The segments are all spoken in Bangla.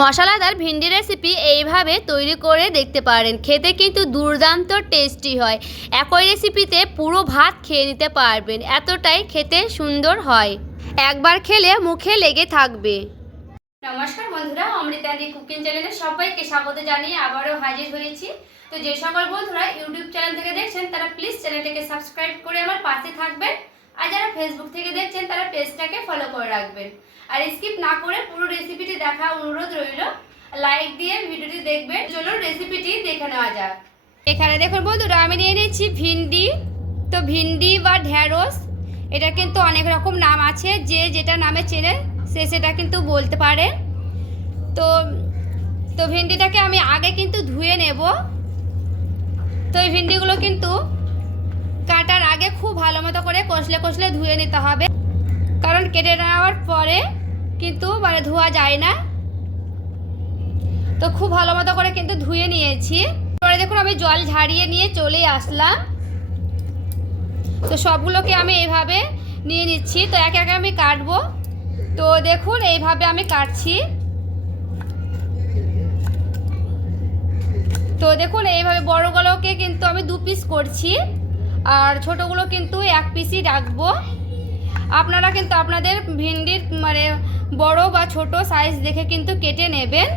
মশলাদার ভিন্ডি রেসিপি এইভাবে তৈরি করে দেখতে পারেন, খেতে কিন্তু দুর্দান্ত টেস্টি হয়। একই রেসিপিতে পুরো ভাত খেয়ে নিতে পারবেন, এতটাই খেতে সুন্দর হয়। একবার খেলে মুখে লেগে থাকবে। নমস্কার বন্ধুরা, অমৃতাদি কুকিং চ্যানেলে সবাইকে স্বাগত জানিয়ে আবারও হাজির হয়েছি। তো যে সকল বন্ধুরা ইউটিউব চ্যানেল থেকে দেখছেন তারা প্লিজ চ্যানেলটাকে সাবস্ক্রাইব করে আমার পাশে থাকবেন, আর যারা ফেসবুক থেকে দেখছেন তারা পেজটাকে ফলো করে রাখবেন। আর স্কিপ না করে পুরো রেসিপিটি দেখা অনুরোধ রইল, লাইক দিয়ে ভিডিওটি দেখবেন। চলুন রেসিপিটি দেখে নেওয়া যাক। এখানে দেখুন বন্ধুরা, আমি নিয়ে নিয়েছি ভিন্ডি। তো ভিন্ডি বা ঢ্যাঁড়স, এটা কিন্তু অনেক রকম নাম আছে, যে যেটা নামে চেনে সে সেটা কিন্তু বলতে পারে। তো ভিন্ডিটাকে আমি আগে কিন্তু ধুয়ে নেব। তো এই ভিন্ডিগুলো কিন্তু কাটার আগে খুব ভালো মতো করে কষলে কষলে ধুয়ে নিতে হবে, কারণ কেটে নেওয়ার পরে কিন্তু ধোয়া যায় না। তো খুব ভালো মতো করে কিন্তু ধুয়ে নিয়েছি। পরে দেখুন আমি জল ঝাড়িয়ে নিয়ে চলে আসলাম। তো সবগুলোকে আমি এইভাবে নিয়ে নিচ্ছি। তো একে একে আমি কাটবো। তো দেখুন এইভাবে আমি কাটছি। তো দেখুন এইভাবে বড়গুলোকে কিন্তু আমি 2 পিস করছি, আর ছোটোগুলো কিন্তু 1 পিসই রাখবো। আপনারা কিন্তু আপনাদের ভিন্ডির বড় বা ছোট সাইজ দেখে কিন্তু কেটে নেবেন।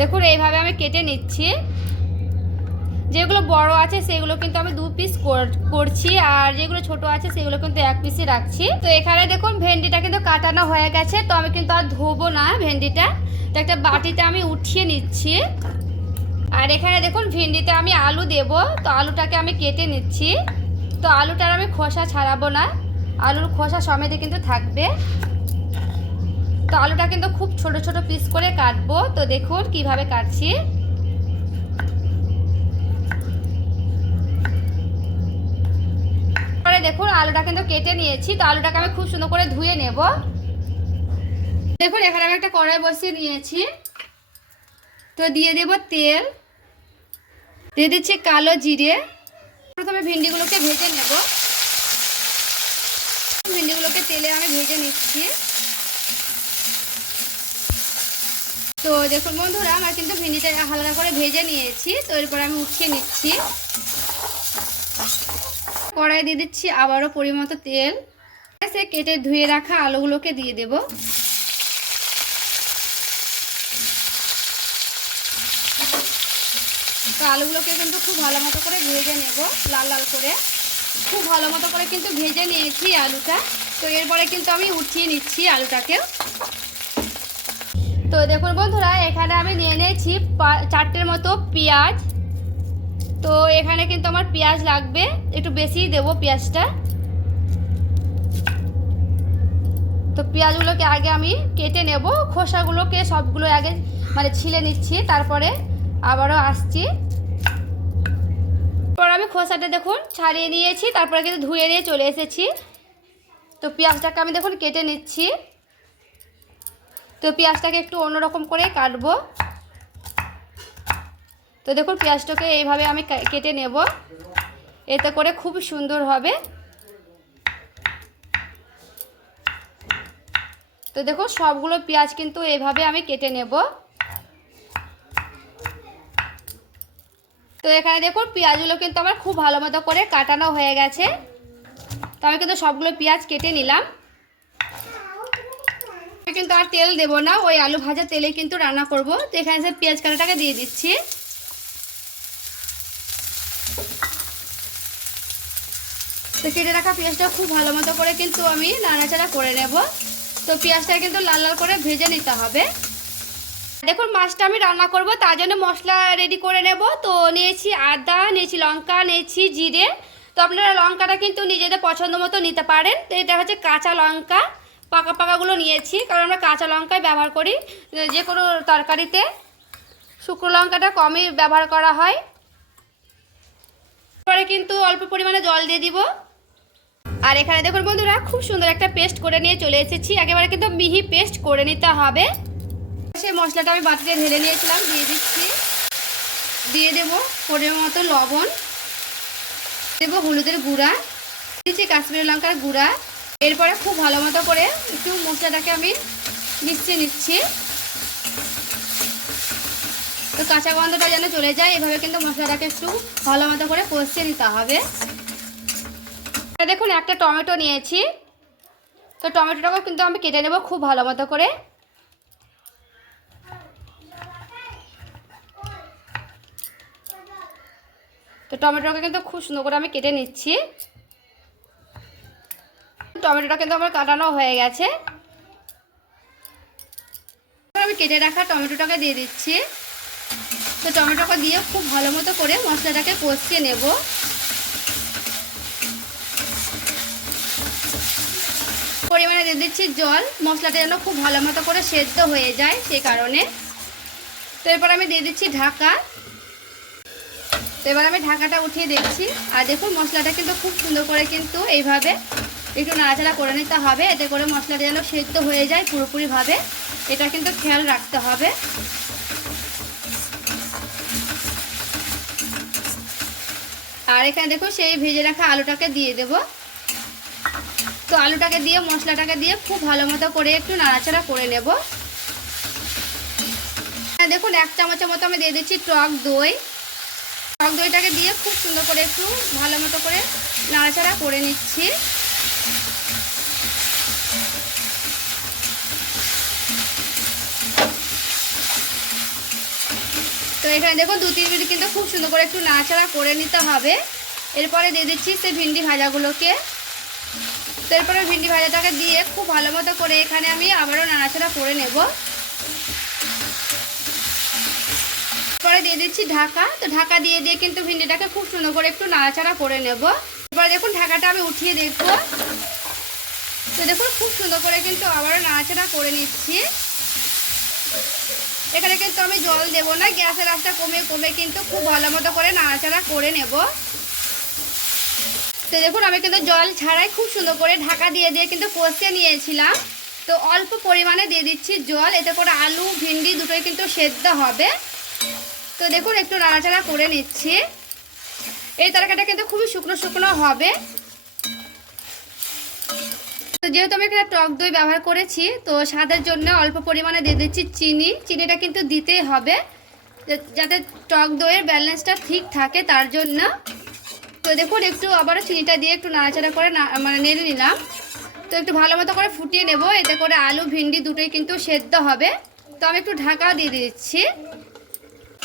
দেখুন এইভাবে আমি কেটে নিচ্ছি। যেগুলো বড় আছে সেগুলো কিন্তু আমি 2 পিস করছি, আর যেগুলো ছোট আছে সেগুলো কিন্তু 1 পিসই রাখছি। তো এখানে দেখুন ভেন্ডিটা কিন্তু কাটানো হয়ে গেছে। তো আমি কিন্তু আর ধোবো না ভেন্ডিটা। তো একটা বাটিতে আমি উঠিয়ে নিচ্ছি। আর এখানে দেখুন ভিন্ডিতে আমি আলু দেব। তো আলুটাকে আমি কেটে নিচ্ছি। তো আলুটার আমি খোসা ছাড়াবো না, আলুর খোসা সমেত কিন্তু থাকবে। তো আলুটা কিন্তু খুব ছোট ছোট পিস করে কাটবো। তো দেখুন কিভাবে কাটছি। পরে দেখুন আলুটা কিন্তু কেটে নিয়েছি। তো আলুটাকে আমি খুব সুন্দর করে ধুয়ে নেব। দেখুন এখানে আমি একটা কড়াই বসিয়ে নিয়েছি। তো দিয়ে দেব তেল, দিয়ে দিচ্ছি কালো জিরে। প্রথমে ভিন্ডিগুলোকে ভেজে নেব। ভিন্ডিগুলোকে তেলে আমি ভেজে নিচ্ছি। তো দেখুন বন্ধুরা, আমার কিন্তু ভিন্ডিটা হালকা করে ভেজে নিয়েছি। তো এরপর আমি উঠিয়ে নিচ্ছি। কড়াই দিয়ে দিচ্ছি আবারও পরিমতো তেল। সে কেটে ধুয়ে রাখা আলুগুলোকে দিয়ে দেব। তো আলুগুলোকে কিন্তু খুব ভালো মতো করে ভেজে নেব, লাল লাল করে। খুব ভালো মতো করে কিন্তু ভেজে নিয়েছি আলুটা। তো এরপরে কিন্তু আমি উঠিয়ে নিচ্ছি আলুটাকেও। তো দেখুন বন্ধুরা, এখানে আমি নিয়ে নিয়েছি 4টের মতো পেঁয়াজ। তো এখানে কিন্তু আমার পেঁয়াজ লাগবে, একটু বেশিই দেবো পেঁয়াজটা। তো পেঁয়াজগুলোকে আগে আমি কেটে নেব, খোসাগুলোকে সবগুলো আগে ছিলে নিচ্ছি, তারপরে আবারও আসছি। পর আমি খোসাটা দেখুন ছাড়িয়ে নিয়েছি, তারপরে কিন্তু ধুয়ে নিয়ে চলে এসেছি। তো পেঁয়াজটাকে আমি দেখুন কেটে নিচ্ছি। তো পেঁয়াজটাকে একটু অন্যরকম করে কাটবো। তো দেখুন পেঁয়াজটাকে এইভাবে আমি কেটে নেব, এতে করে খুব সুন্দর হবে। তো দেখুন সবগুলো পেঁয়াজ কিন্তু এইভাবে আমি কেটে নেব। তো এখানে দেখুন পেঁয়াজগুলো কিন্তু আমার খুব ভালো মতো করে কাটানো হয়ে গেছে। তো আমি কিন্তু সবগুলো পেঁয়াজ কেটে নিলাম। কিন্তু আর তেল দেব না, ওই আলু ভাজা তেলে কিন্তু রান্না করব। তো এখানে সে পেঁয়াজ কাটাটাকে দিয়ে দিচ্ছি। তো কেটে রাখা পেঁয়াজটা খুব ভালো মতো করে কিন্তু আমি নাড়াচাড়া করে নেব। তো পেঁয়াজটা কিন্তু লাল লাল করে ভেজে নিতে হবে। দেখুন মাছটা আমি রান্না করব, তার জন্য মশলা রেডি করে নেব। তো নিয়েছি আদা, নিয়েছি লঙ্কা, নিয়েছি জিরে। তো আপনারা লঙ্কাটা কিন্তু নিজেদের পছন্দ মতো নিতে পারেন। তো এটা হচ্ছে কাঁচা লঙ্কা, পাকা পাকাগুলো নিয়েছি, কারণ আমরা কাঁচা লঙ্কাই ব্যবহার করি যে কোনো তরকারিতে। শুকনো লঙ্কাটা কমই ব্যবহার করা হয়। পরে কিন্তু অল্প পরিমাণে জল দিয়ে দিব। আর এখানে দেখুন বন্ধুরা, খুব সুন্দর একটা পেস্ট করে নিয়ে চলে এসেছি। একেবারে কিন্তু মিহি পেস্ট করে নিতে হবে। সেই মশলাটা আমি বাটিতে ঢেলে নিয়েছিলাম, দিয়ে দিচ্ছি। দিয়ে দেব পরিমাণ মতো লবণ, দেবো হলুদের গুঁড়া, দিচ্ছি কাশ্মীরি লঙ্কার গুঁড়া। এরপরে খুব ভালো মতো করে একটু মশলাটাকে আমি মিশিয়ে নিচ্ছি। তো কাঁচা গন্ধটা যেন চলে যায়, এভাবে কিন্তু মশলাটাকে একটু ভালো মতো করে কষিয়ে নিতে হবে। দেখুন একটা টমেটো নিয়েছি, তো টমেটোটাকেও কিন্তু আমি কেটে নেব খুব ভালো মতো করে। তো টমেটোটাকে কিন্তু খুব সুন্দর করে আমি কেটে নিচ্ছি। টমেটোটা কিন্তু আমার কাটানো হয়ে গেছে। আমি কেটে রাখা টমেটোটাকে দিয়ে দিচ্ছি। তো টমেটোটা দিয়ে খুব ভালো মতো করে মশলাটাকে কষিয়ে নেব। পরিমাণে দিয়ে দিচ্ছি জল, মশলাটা যেন খুব ভালো মতো করে সেদ্ধ হয়ে যায় সেই কারণে। তো এরপর আমি দিয়ে দিচ্ছি ঢাকা। তো এবার আমি ঢাকাটা উঠিয়ে দিচ্ছি। আর দেখুন মশলাটা কিন্তু খুব সুন্দর করে কিন্তু এইভাবে একটু নাড়াচাড়া করে নিতে হবে, এতে করে মশলাটা যেন সেদ্ধ হয়ে যায় পুরোপুরিভাবে, এটা কিন্তু খেয়াল রাখতে হবে। আর এখানে দেখুন সেই ভেজে রাখা আলুটাকে দিয়ে দেব। তো আলুটাকে দিয়ে মশলাটাকে দিয়ে খুব ভালো মতো করে একটু নাড়াচাড়া করে নেব। দেখুন 1 চামচের মতো আমি দিয়ে দিচ্ছি টক দই। টক দইটাকে দিয়ে খুব সুন্দর করে একটু ভালো মতো করে নাড়াচাড়া করে নিচ্ছি। তো এখানে দেখুন 2-3 মিনিট কিন্তু খুব সুন্দর করে একটু নাড়াচাড়া করে নিতে হবে। এরপরে দিয়ে দিচ্ছি সেই ভিন্ডি ভাজাগুলোকে। তো এরপরে ভিন্ডি ভাজাটাকে দিয়ে খুব ভালো মতো করে এখানে আমি আবারও নাড়াচাড়া করে নেব। এরপরে দিয়ে দিচ্ছি ঢাকা। তো ঢাকা দিয়ে দিয়ে কিন্তু ভিন্ডিটাকে খুব সুন্দর করে একটু নাড়াচাড়া করে নেব। এরপরে দেখুন ঢাকাটা আমি উঠিয়ে দেখব। তো দেখুন খুব সুন্দর করে কিন্তু আবারও নাড়াচাড়া করে নিচ্ছি। এখানে কিন্তু আমি জল দেব না, গ্যাসের আঁচটা কমে কমে কিন্তু খুব ভালো মতো করে নাড়াচাড়া করে নেব। তো দেখুন আমি কিন্তু জল ছাড়াই খুব সুন্দর করে ঢাকা দিয়ে দিয়ে কিন্তু কষিয়ে নিয়েছিলাম। তো অল্প পরিমাণে দিয়ে দিচ্ছি জল, এতে করে আলু ভিন্ডি দুটোই কিন্তু সেদ্ধ হবে। তো দেখুন একটু নাড়াচাড়া করে নিচ্ছি। এই তরকারিটা কিন্তু খুবই শুকনো শুকনো হবে। তো যেহেতু আমি এখানে টক দই ব্যবহার করেছি, তো স্বাদের জন্য অল্প পরিমাণে দিয়ে দিচ্ছি চিনি। চিনিটা কিন্তু দিতেই হবে যাতে টক দইয়ের ব্যালেন্সটা ঠিক থাকে, তার জন্য। তো দেখুন একটু আবারও চিনিটা দিয়ে একটু নাড়াচাড়া করে নেড়ে নিলাম। তো একটু ভালো মতো করে ফুটিয়ে নেব, এতে করে আলু ভিন্ডি দুটোই কিন্তু সেদ্ধ হবে। তো আমি একটু ঢাকা দিয়ে দিচ্ছি।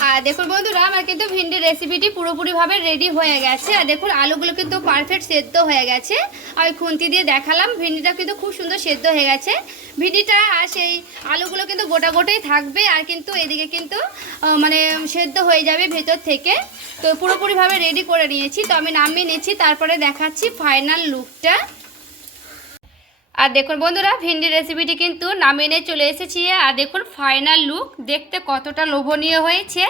আর দেখুন বন্ধুরা আমার কিন্তু ভিন্ডির রেসিপিটি পুরোপুরিভাবে রেডি হয়ে গেছে। আর দেখুন আলুগুলো কিন্তু পারফেক্ট সেদ্ধ হয়ে গেছে। আমি খুন্তি দিয়ে দেখালাম, ভিন্ডিটা কিন্তু খুব সুন্দর সেদ্ধ হয়ে গেছে। ভিন্ডিটা আর সেই আলুগুলো কিন্তু গোটা গোটাই থাকবে, আর কিন্তু এদিকে কিন্তু মানে সেদ্ধ হয়ে যাবে ভেতর থেকে। তো পুরোপুরিভাবে রেডি করে নিয়েছি। তো আমি নামিয়ে নিচ্ছি, তারপরে দেখাচ্ছি ফাইনাল লুকটা। আর দেখুন বন্ধুরা ভিন্ডি রেসিপিটি কিন্তু নামিয়ে নিয়ে চলে এসেছি। আর দেখুন ফাইনাল লুক দেখতে কতটা লোভনীয় হয়েছে।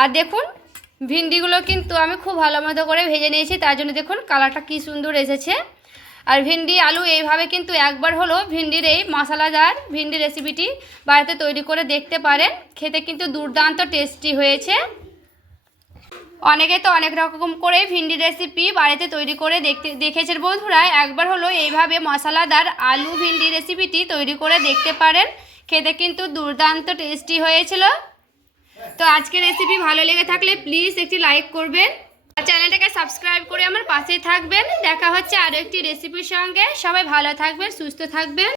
আর দেখুন ভিন্ডিগুলো কিন্তু আমি খুব ভালো মতো করে ভেজে নিয়েছি, তার জন্য দেখুন কালারটা কি সুন্দর এসেছে। আর ভিন্ডি আলু এইভাবে কিন্তু একবার হলো ভিন্ডির এই মশলাদার ভিন্ডি রেসিপিটি বাড়িতে তৈরি করে দেখতে পারেন। খেতে কিন্তু দুর্দান্ত টেস্টি হয়েছে। অনেকে তো অনেক রকম করে ভিন্ডি রেসিপি বাড়িতে তৈরি করে দেখেছেন বন্ধুরা, একবার হলো এইভাবে মশলাদার আলু ভিন্ডি রেসিপিটি তৈরি করে দেখতে পারেন। খেতে কিন্তু দুর্দান্ত টেস্টি হয়েছিল। তো আজকের রেসিপি ভালো লেগে থাকলে প্লিজ একটি লাইক করবেন, আর চ্যানেলটাকে সাবস্ক্রাইব করে আমার পাশে থাকবেন। দেখা হচ্ছে আরও একটি রেসিপির সঙ্গে। সবাই ভালো থাকবেন, সুস্থ থাকবেন।